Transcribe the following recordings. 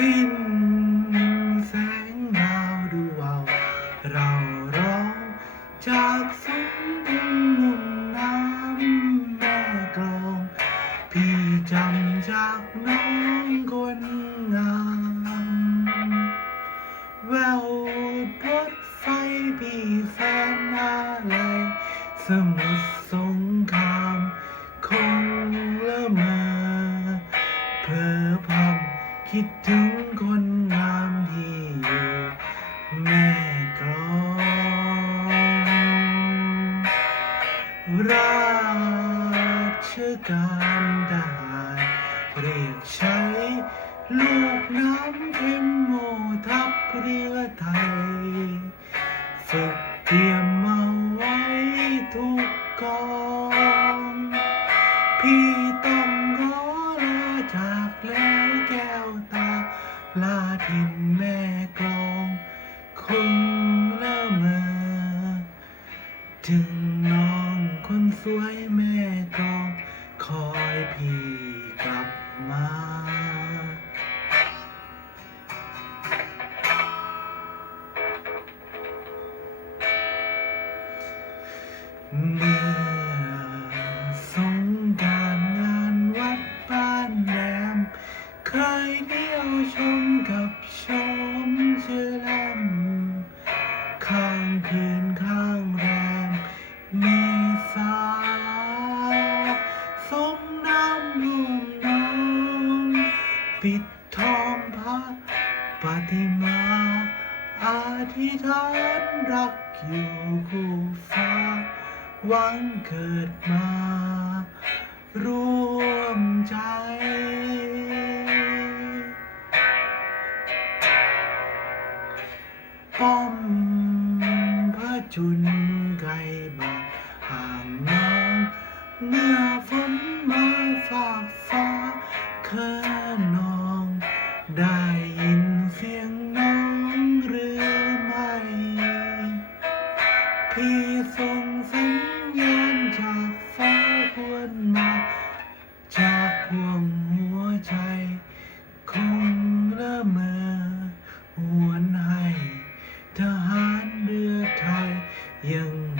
สิ้นแสงดาวดูวาเราร้องจากสุงนุ่มน้ำแม่กลองพี่จำจากน้องคนงามแววรถไฟพี่แสนอะไรสมุทรสงครามคงละเมอเพ้อพำคิดถึง การทหารเรียกใช้ ลูกน้ำเทมโมทัพเรือไทย ฝึกเตรียมมาไว้ทุกกองพี่ต้องขอลาจากแล้วแก้วตา ลาทินแม่กลองคงละเมอถึงน้องคนสวย เมื่อสงการงานวัดบ้านแหลมเคยเที่ยวชมกับชมเชอแลมข้างคืนข้างแรมเมษาสมน้ำรวมน้องปิดทองพระปฏิมาอธิษฐานรักอยู่คู่ฟ้า หวังเกิดมา ร่วมใจ ป้อมพระจุลไกลบาห่างน้องเมื่อฝนมาฝากฟ้าเคือนอง ได้ยินเสียงน้องหรือไม่ พี่ส่ง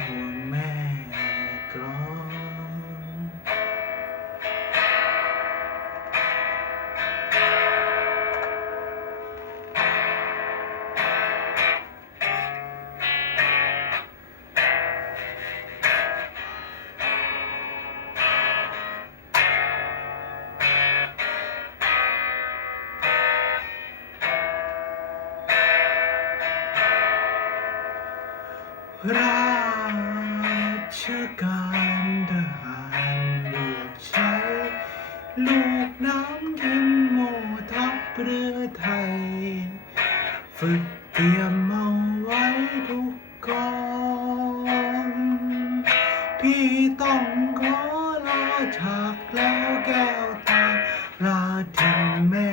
ห่วงแม่กลองรา ลูกน้ำยิงโมทัพเรือไทย ฝึกเตรียมเอาไว้ทุกกองพี่ต้องขอลาฉากแล้วแก้วตาลาทิ้งแม่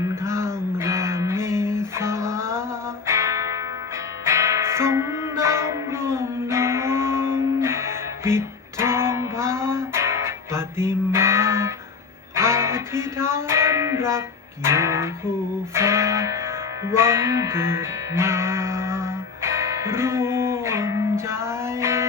นข้างแรมเมษาสงน้ำรวมน้องปิดทองพระปฏิมาอธิษฐานรักอยู่คู่ฟ้าหวังเกิดมา ร่